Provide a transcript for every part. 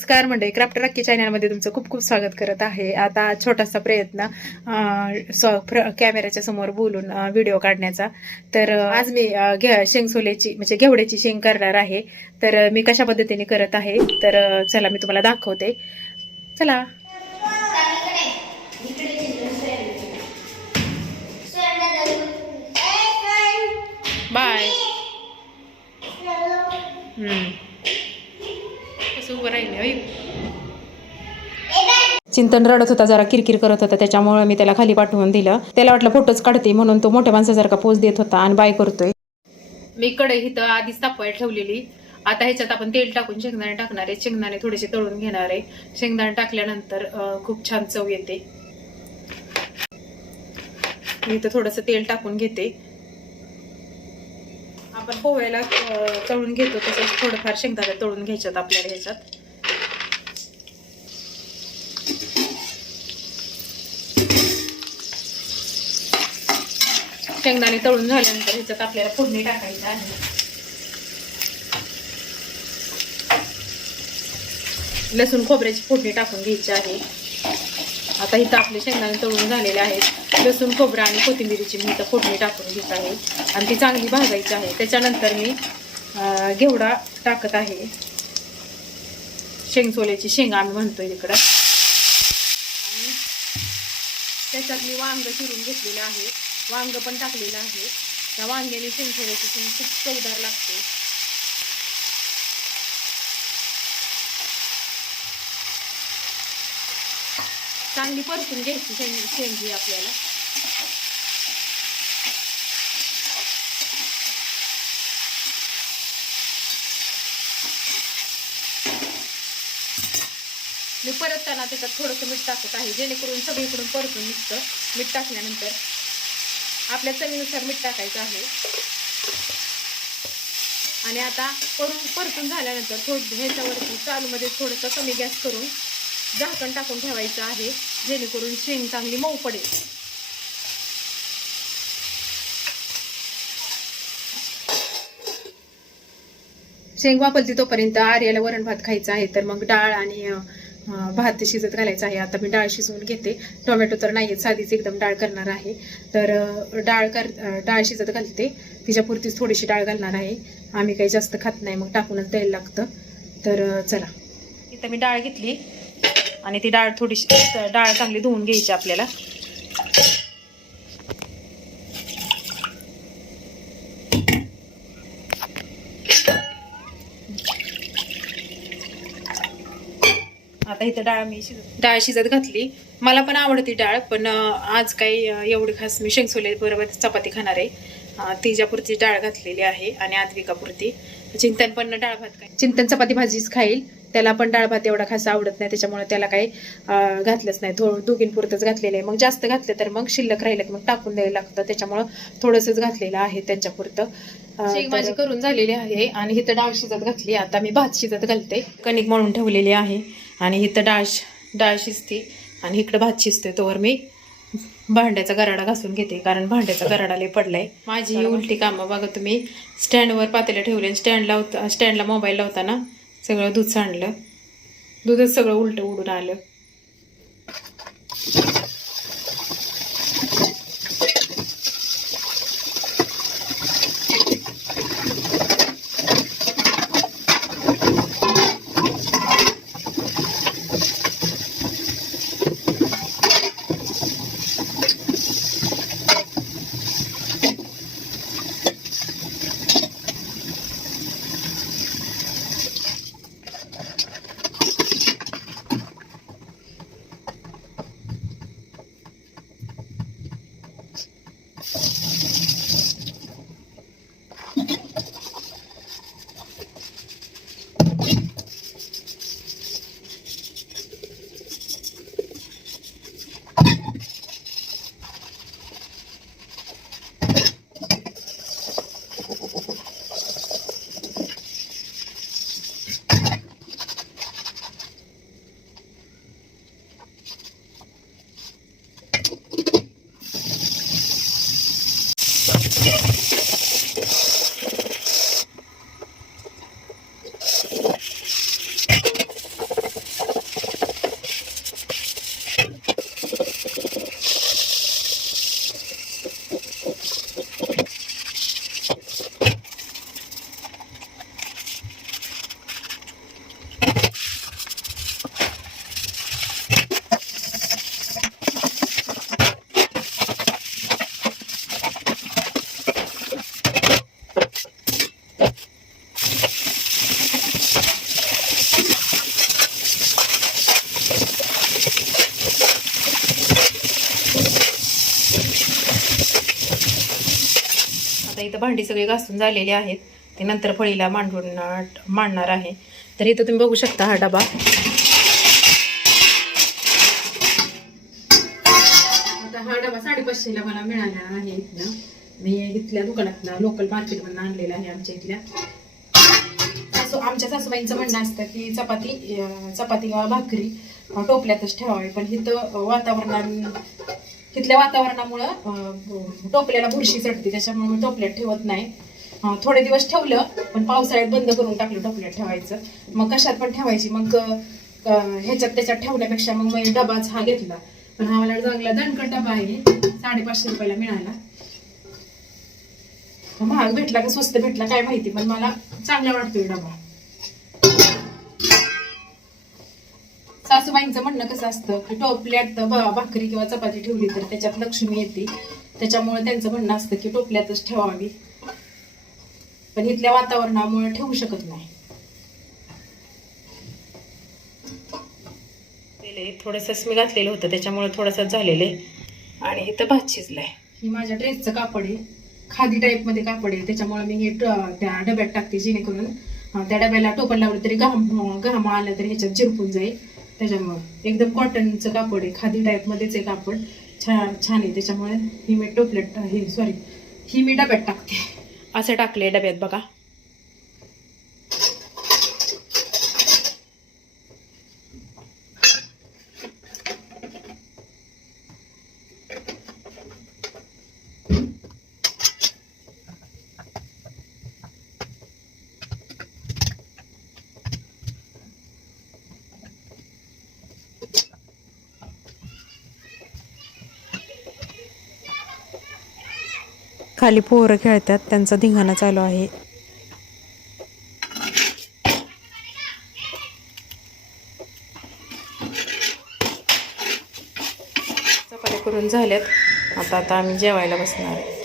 नमस्कार मंडळी क्राफ्ट रक्की चॅनलमध्ये तुमचं खूप खूप स्वागत करत आहे. आता छोटासा प्रयत्न स्व- कॅमेऱ्याच्या समोर बोलून व्हिडिओ काढण्याचा. तर आज मी घे- शेंगसोल्याची म्हणजे घेवड्याची शेंग करणार आहे. तर मी कशा पद्धतीने करत आहे? तर चला मी तुम्हाला दाखवते. चला. बाय उभं राहिले? चिंतन रडत होता जरा किरकिर करत होता त्याच्यामुळे मी त्याला खाली पाठवून दिलं. त्याला वाटलं फोटोच काढते म्हणून तो मोठ्या माणसासारखा पोच देत होता आणि बाय करतोय. मी कढई इथं आधीच तापवायला ठेवलेली. आता ह्याच्यात आपण तेल टाकून शेंगदाणे टाकणार आहे. शेंगदाणे थोडेसे तळून घेणार आहे. शेंगदाणे टाकल्यानंतर खूप छान चव येते. मी इथं थोडंसं तेल टाकून घेते. आपण पोह्याला तळून घेतो तसंच थोडंफार शेंगदाणे तळून घ्यायच्यात आपल्याला ह्याच्यात. शेंगदाणे तळून झाल्यानंतर ह्याच्यात आपल्याला फोडणी टाकायची आहे. लसूण खोबऱ्याची फोडणी टाकून घ्यायची आहे. आता इथं आपले शेंगदाणे तळून झालेले आहेत. लसूण खोबरं आणि कोथिंबिरीची मी इथं फोडणी टाकून घेत आहे. आणि ती चांगली भाजायची आहे. त्याच्यानंतर मी घेवडा टाकत आहे. शेंगसोल्याची शेंगा आम्ही म्हणतो तिकडं आणि त्याच्यात मी वांग चिरून घेतलेलं आहे. वांग पण टाकलेलं आहे. त्या वांग्याने शेंगसोल्याची शेंग खूप चवदार लागते. चांगली परतून घ्यायची शेंग शेंगी आपल्याला. मी परतताना त्याच्यात थोडंसं मीठ टाकत आहे जेणेकरून सगळीकडून परतून निघतं मीठ टाकल्यानंतर आपल्या चवीनुसार मीठ टाकायचं आहे. आणि आता करून परतून झाल्यानंतर थोडं ह्याच्यावरती चालूमध्ये थोडंसं कमी गॅस करून झाकण टाकून ठेवायचं आहे जेणेकरून शेंग चांगली मऊ पडेल. शेंग वापरते तोपर्यंत आर्याला वरण भात खायचा आहे तर मग डाळ आणि भात शिजत घालायचा आहे. आता मी डाळ शिजवून घेते. टोमॅटो तर नाही आहेत साधीच एकदम डाळ करणार आहे. तर डाळ कर डाळ शिजत घालते. तिच्यापुरतीच थोडीशी डाळ घालणार आहे. आम्ही काही जास्त खात नाही मग टाकूनच द्यायला लागतं. तर चला. इथं मी डाळ घेतली. आणि ती डाळ थोडीशी डाळ चांगली धुवून घ्यायची आपल्याला. आता इथं डाळ मी शिजत डाळ शिजत घातली. मला पण आवडती डाळ पण आज काही एवढी खास मी शेंगसोले बरोबर चपाती खाणार आहे. तिच्यापुरती डाळ घातलेली आहे आणि आद्विकापुरती. चिंतन पण डाळ भात खाईल. चिंतन चपाती भाजीच खाईल. त्याला पण डाळ भात एवढा खास आवडत नाही त्याच्यामुळे त्याला काही घातलंच नाही. थोडं दोघींपुरतंच घातलेलं आहे. मग जास्त घातलं तर मग शिल्लक राहिलं मग टाकून द्यायला लागतं. त्याच्यामुळं थोडंसंच घातलेलं आहे त्यांच्यापुरतं. तर- करून झालेली आहे आणि इथं डाळ शिजत घातली. आता मी भात शिजत घालते. कणिक मळून ठेवलेली आहे आणि इथं डाळ डाळ शिजते आणि इकडं भात शिजते तोवर मी भांड्याचा गराडा घासून घेते कारण भांड्याचा गराडा लय पडलाय. माझी ही उलटी कामं बघा तुम्ही. स्टँडवर पातेलं ठेवले स्टँड लावता स्टँडला मोबाईल लावताना सगळं दूध सांडलं. दूधच सगळं उलटं उडून आलं. आता इथं भांडी सगळी घासून झालेली आहेत. ते नंतर फळीला मांडून मांडणार आहे. तर इथं तुम्ही बघू शकता हा डबा. आता हा डबा साडेपाचशेला मला मिळाला आहे इथनं. मी इथल्या दुकानातनं लोकल मार्केटमधनं आणलेला आहे आमच्या इथल्या. सासू आमच्या सासूबाईंचं म्हणणं असतं की चपाती चपाती किंवा भाकरी टोपल्यातच ठेवावी. पण इथं वातावरणात तिथल्या वातावरणामुळं अं, टोपल्याला बुरशी चढते त्याच्यामुळे मी टोपल्यात ठेवत नाही. थोडे दिवस ठेवलं पण पावसाळ्यात बंद करून टाकलं टोपल्यात ठेवायचं. मग कशात पण ठेवायची. मग ह्याच्यात त्याच्यात ठेवण्यापेक्षा मग मी डबाच हा घेतला. पण हा मला चांगला दणकट डबा आहे. साडेपाचशे रुपयाला मिळाला. महाग भेटला का स्वस्त भेटला काय माहिती पण मला चांगला वाटतोय डबा. सासूबाईंचं म्हणणं कसं असतं की टोपल्यात भाकरी किंवा चपाती ठेवली तर त्याच्यात लक्ष्मी येते. त्याच्यामुळे त्यांचं म्हणणं असतं की टोपल्यातच ठेवावी. पण इथल्या वातावरणामुळे ठेवू शकत नाही. थोडंसंच मी घातलेलं होतं त्याच्यामुळे थोडंसंच झालेलं आहे. आणि इथं भात शिजलाय. ही माझ्या ड्रेसचं कापड आहे. खादी टाईपमध्ये कापड आहे. त्याच्यामुळे मी हे त्या डब्यात टाकते जेणेकरून त्या डब्याला टोपण लावलं तरी घाम घाम आला तरी ह्याच्यात जिरपून जाईल. त्याच्यामुळं. एकदम कॉटनचं कापड आहे खादी टाईपमध्येच आहे कापड छान छान आहे. त्याच्यामुळे ही मी टोपलेट हे सॉरी ही मी डब्यात टाकते. असं टाकले डब्यात बघा. खाली पोरं खेळतात त्यांचा धिंगाणा चालू आहे. चपात्या करून झाल्यात. आता आता आम्ही जेवायला बसणार. आहे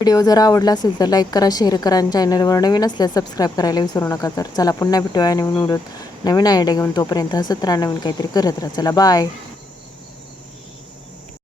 व्हिडिओ जर आवडला असेल तर लाईक करा शेअर करा आणि चॅनलवर नवीन असल्यास सबस्क्राईब करायला विसरू नका तर चला पुन्हा भेटूया नवीन व्हिडिओत. नवीन आयडिया घेऊन तोपर्यंत हसत राहा नवीन काहीतरी करत राहा. चला बाय